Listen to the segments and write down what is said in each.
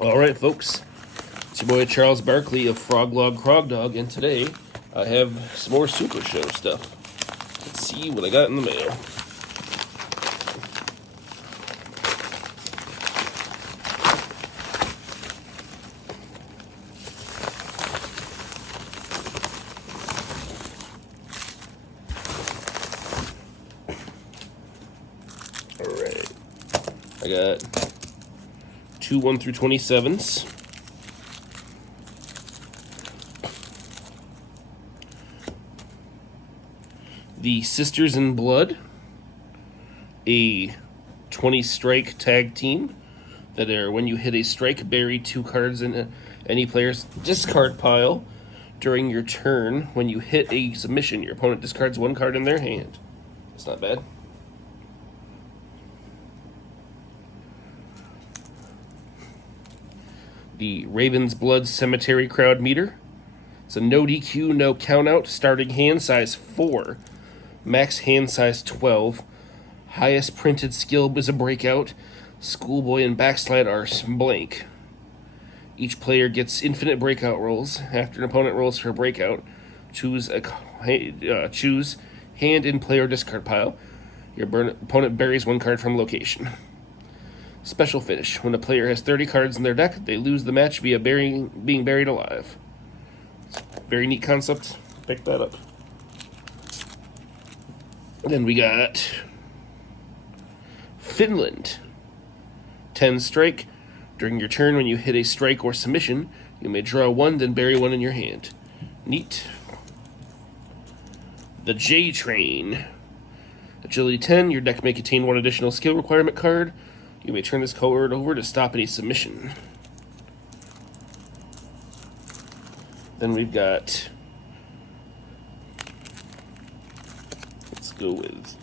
All right, folks. It's your boy Charles Barkley of Crog Dog, and today I have some more Super Show stuff. Let's see what I got in the mail. All right, I got two 1 through 27s. The Sisters in Blood, a 20 strike tag team that are when you hit a strike, bury 2 cards in any player's discard pile. During your turn, when you hit a submission, your opponent discards 1 card in their hand. It's not bad. The Raven's Blood Cemetery Crowd Meter. It's a no DQ, no countout, starting hand size 4. Max hand size 12. Highest printed skill is a breakout. Schoolboy and backslide are blank. Each player gets infinite breakout rolls. After an opponent rolls for a breakout, choose hand in play or discard pile. Your opponent buries 1 card from location. Special finish. When a player has 30 cards in their deck, they lose the match via being buried alive. Very neat concept. Pick that up. Then we got Finland. 10 strike. During your turn, when you hit a strike or submission, you may draw 1, then bury 1 in your hand. Neat. The J Train. Agility 10. Your deck may contain 1 additional skill requirement card. You may turn this card over to stop any submission. Then we've got... Let's go with...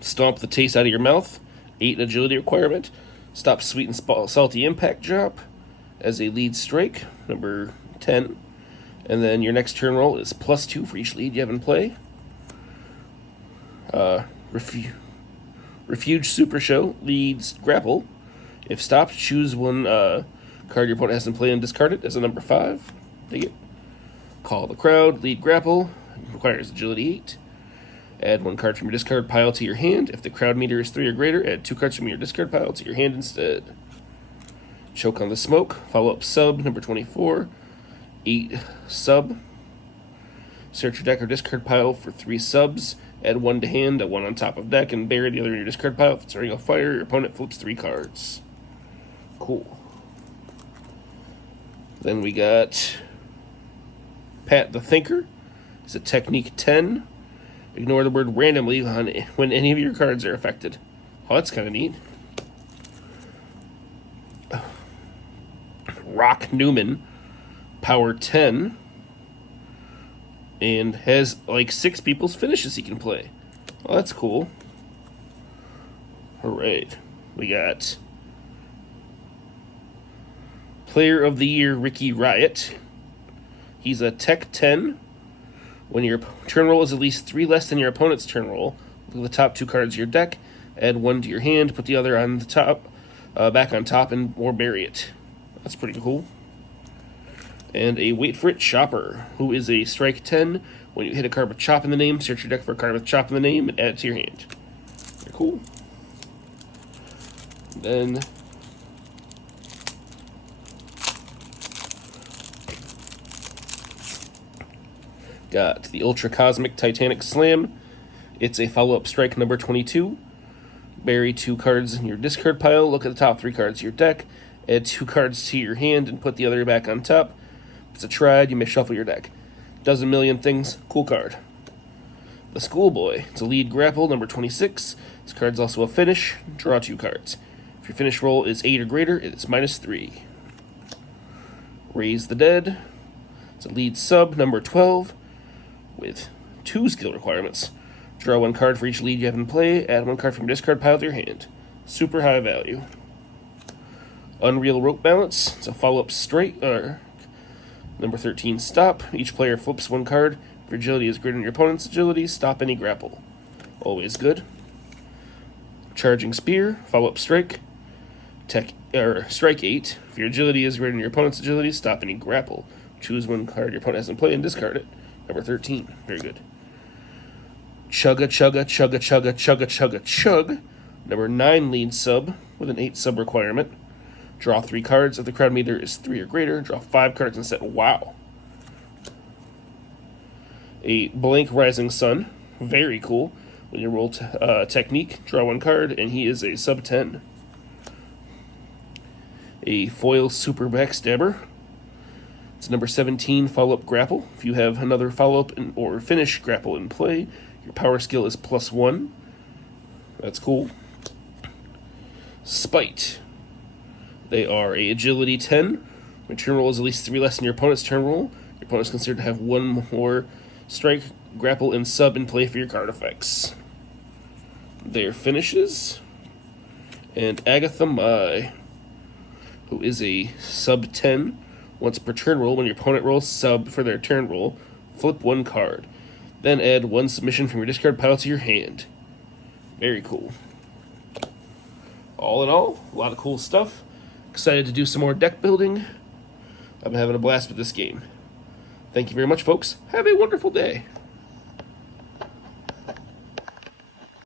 Stomp the taste out of your mouth. 8 agility requirement. Stop sweet and salty impact drop as a lead strike, number 10. And then your next turn roll is +2 for each lead you have in play. Refuge Super Show leads grapple. If stopped, choose 1 card your opponent has in play and discard it as a number 5. Take it. Call the Crowd, lead grapple. Requires agility 8. Add 1 card from your discard pile to your hand. If the crowd meter is 3 or greater, add 2 cards from your discard pile to your hand instead. Choke on the Smoke. Follow-up sub, number 24. 8 sub. Search your deck or discard pile for 3 subs. Add 1 to hand, 1 on top of deck, and bury the other in your discard pile. If it's a ring of fire, your opponent flips 3 cards. Cool. Then we got Pat the Thinker. It's a technique 10. Ignore the word randomly when any of your cards are affected. Oh, that's kind of neat. Rock Newman, power 10, and has like 6 people's finishes he can play. Well, that's cool. Alright, we got Player of the Year Ricky Riot. He's a tech 10. When your turn roll is at least 3 less than your opponent's turn roll, look at the top 2 cards of your deck, add 1 to your hand, put the other on the top, back on top, or bury it. That's pretty cool. And a Wait for It Chopper, who is a strike 10. When you hit a card with Chop in the name, search your deck for a card with Chop in the name and add it to your hand. They're cool. Then got the Ultra Cosmic Titanic Slam. It's a follow-up strike, number 22. Bury 2 cards in your discard pile. Look at the top 3 cards of your deck. Add 2 cards to your hand and put the other back on top. If it's a triad, you may shuffle your deck. Does a million things. Cool card. The Schoolboy. It's a lead grapple, number 26. This card's also a finish. Draw 2 cards. If your finish roll is 8 or greater, it's -3. Raise the Dead. It's a lead sub, number 12. With 2 skill requirements. Draw 1 card for each lead you have in play. Add 1 card from your discard pile to your hand. Super high value. Unreal Rope Balance. It's a follow-up Number 13, Stop. Each player flips one card. If your agility is greater than your opponent's agility, stop any grapple. Always good. Charging Spear. Follow-up Strike. Strike 8. If your agility is greater than your opponent's agility, stop any grapple. Choose one card your opponent has in play and discard it. Number 13. Very good. Chugga, chugga, chugga, chugga, chugga, chugga, chug. Number 9, lead sub with an 8 sub requirement. Draw 3 cards. If the crowd meter is 3 or greater, draw 5 cards instead. Wow. A blank Rising Sun. Very cool. When you roll Technique, draw 1 card, and he is a sub 10. A foil Super Backstabber. It's number 17, Follow-Up Grapple. If you have another follow-up or finish grapple in play, your power skill is +1. That's cool. Spite. They are a agility 10. When turn roll is at least 3 less than your opponent's turn roll, your opponent is considered to have 1 more strike, grapple, and sub in play for your card effects. Their finishes. And Agatha Mai, who is a sub 10. Once per turn roll, when your opponent rolls sub for their turn roll, flip 1 card. Then add 1 submission from your discard pile to your hand. Very cool. All in all, a lot of cool stuff. Excited to do some more deck building. I've been having a blast with this game. Thank you very much, folks. Have a wonderful day.